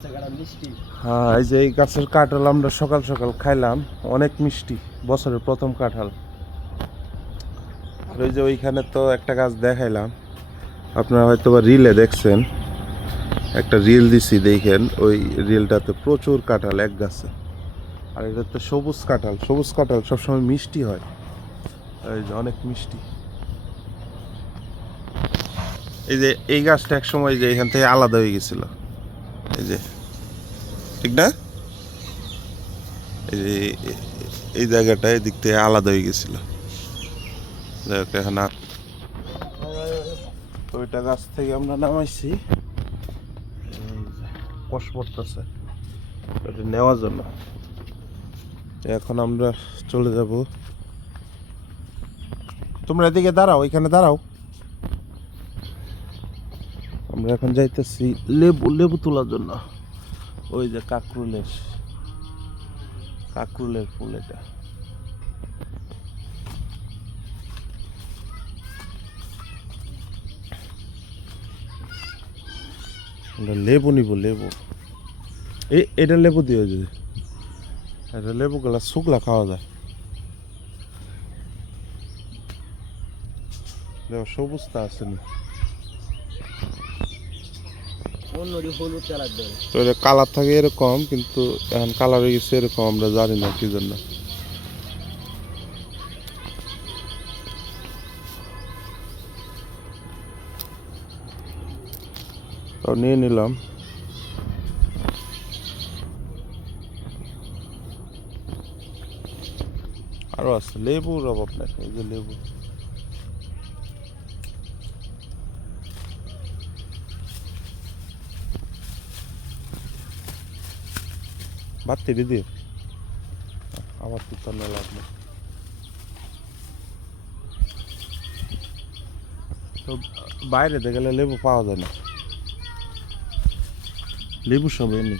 হ্যাঁ, এই যে এই গাছের কাঁঠাল আমরা সকাল সকাল খাইলাম, অনেক মিষ্টি, বছরের প্রথম কাঁঠাল। আর ওই যে ওইখানে তো একটা গাছ দেখাইলাম, আপনারা হয়তো বা রিলে দেখছেন, একটা রিল দিছি, দেখেন ওই রিলটাতে প্রচুর কাঁঠাল এক গাছে। আর এটা তো সবুজ কাঁঠাল, সবুজ কাঁঠাল সবসময় মিষ্টি হয়, এই যে অনেক মিষ্টি। এই যে এই গাছটা এক সময় যে এখান থেকে আলাদা হয়ে গেছিল, এই যে, ঠিক না? এই যে এই জায়গাটা এদিক থেকে আলাদা হয়ে গেছিল, এখন আর ওইটা গাছ থেকে আমরা নামাইছি, কষ পড়তেছে ওটা নেওয়ার জন্য। এখন আমরা চলে যাব, তোমরা এদিকে দাঁড়াও, এখানে দাঁড়াও। আমরা এখন যাইতেছি লেবু লেবু তোলার জন্য। ওই যে কাকরুলের ফুল এটা। আমরা লেবু নিব, লেবু এটা লেবু দিয়ে যদি এটা লেবু গুলা শুকলা খাওয়া যায়। দেখো সবুজটা আছে না, তো এটা কালার থাকে এরকম, কিন্তু এখন কালার হয়ে গেছে এরকম, আমরা জানি না কি জন্য। তো নিয়ে নিলাম। আরো আছে লেবুর অভাব নাই, এই যে লেবু। বাড়তে দিদি আবার তুলতে না লাভ নেই। তো বাইরে গেলে লেবু পাওয়া যায় না, লেবু সব এনে।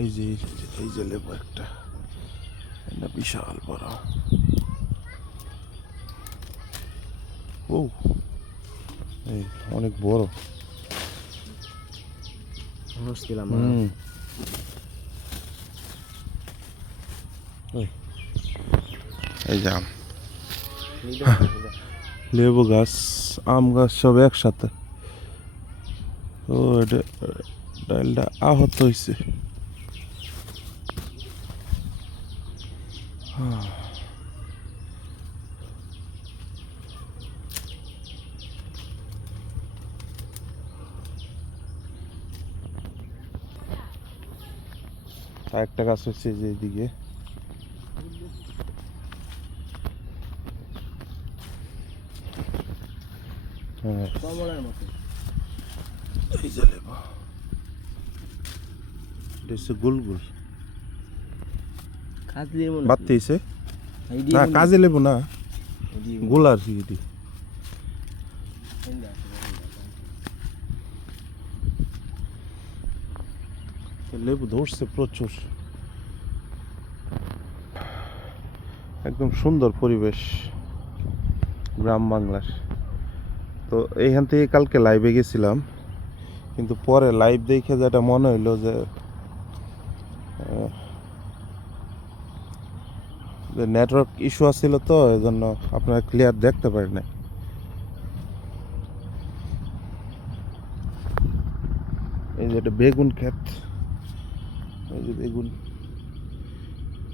এই যে এই যে লেবু একটা, এটা বিশাল বড়। ও এই অনেক বড়। এই যে লেবু গাছ, আম গাছ সব একসাথে। ও এটা ডালটা আহত হয়েছে। একটা গাছ হচ্ছে যে এদিকে, এই যে লেবু, এটা হচ্ছে গুলগুল বাড়তেছে না, কাজে লেবু না, গুল আর কি। এটি লেবু ধরছে প্রচুর, একদম সুন্দর পরিবেশ গ্রাম বাংলার। তো এইখান থেকে কালকে লাইভে গেছিলাম, কিন্তু পরে লাইভ দেখে যেটা মনে হইলো যে নেটওয়ার্ক ইস্যু আছিল, তো এই জন্য আপনারা ক্লিয়ার দেখতে পারেন না। এই যে এটা বেগুন ক্ষেত, এই যে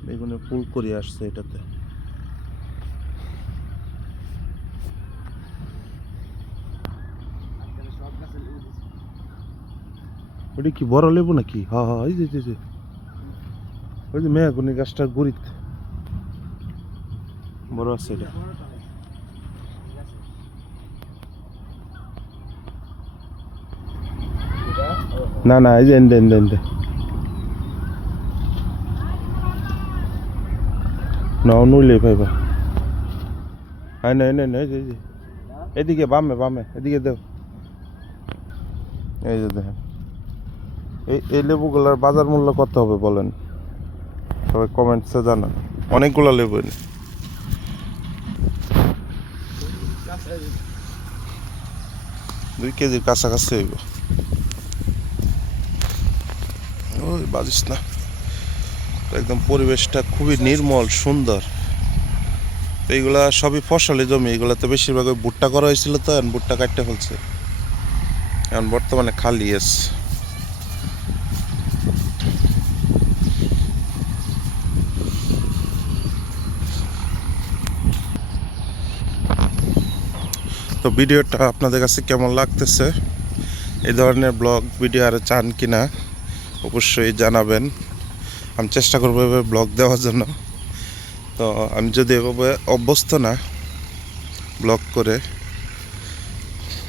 বেগুনের ফুল করে আসছে এটাতে। ওটা কি বড় লেবু নাকি? হ্যাঁ হ্যাঁ, এই যে ওই যে মেয়াগুনি গাছটার গুড়িত বড় আছে এটা। না না, এই যে এন্ডে নাও নইলে পাইবা। হ্যাঁ না না, এই যে এদিকে বামে এদিকে দেও। এই যে দেখেন, এই লেবুগুলার বাজার মূল্য কত হবে বলেন, সবাই কমেন্টসে জানান। অনেকগুলো লেবু এনে 2 কেজির কাছাকাছি হইব। বাজিস না। তো একদম পরিবেশটা খুবই নির্মল সুন্দর। তো এইগুলা সবই ফসলি জমি, এগুলা তো বেশিরভাগ ওই ভুট্টা করা হয়েছিল, তো এখন ভুট্টা কাটতে ফেলছে, এখন বর্তমানে খালি আছে। তো ভিডিওটা আপনাদের কাছে কেমন লাগতেছে, এই ধরনের ব্লগ ভিডিও আরও চান কি না অবশ্যই জানাবেন। আমি চেষ্টা করবো এভাবে ব্লগ দেওয়ার জন্য। তো আমি যদি এভাবে অভ্যস্ত না ব্লগ করে,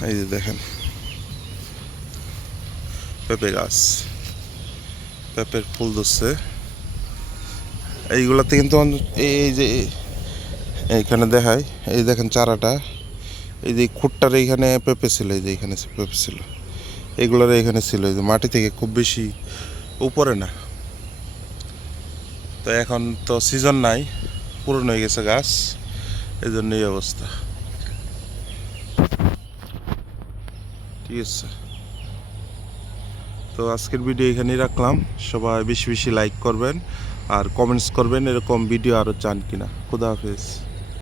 এই যে দেখেন পেঁপে গাছ, পেঁপের ফুল ধরছে এইগুলাতে, কিন্তু এই যে এইখানে দেখায়, এই দেখেন চারাটা, এই যে খুঁটটার এইখানে পেঁপে ছিল, এই যে এইখানে পেঁপে ছিল, এগুলোর এখানে ছিল, এই যে মাটি থেকে খুব বেশি উপরে না। তো এখন তো সিজন নাই, পুরনো হয়ে গেছে গাছ, এই জন্য এই অবস্থা। ঠিক আছে, তো আজকের ভিডিও এখানেই রাখলাম। সবাই বেশি বেশি লাইক করবেন আর কমেন্টস করবেন এরকম ভিডিও আরও চান কিনা। খুদা হাফেজ।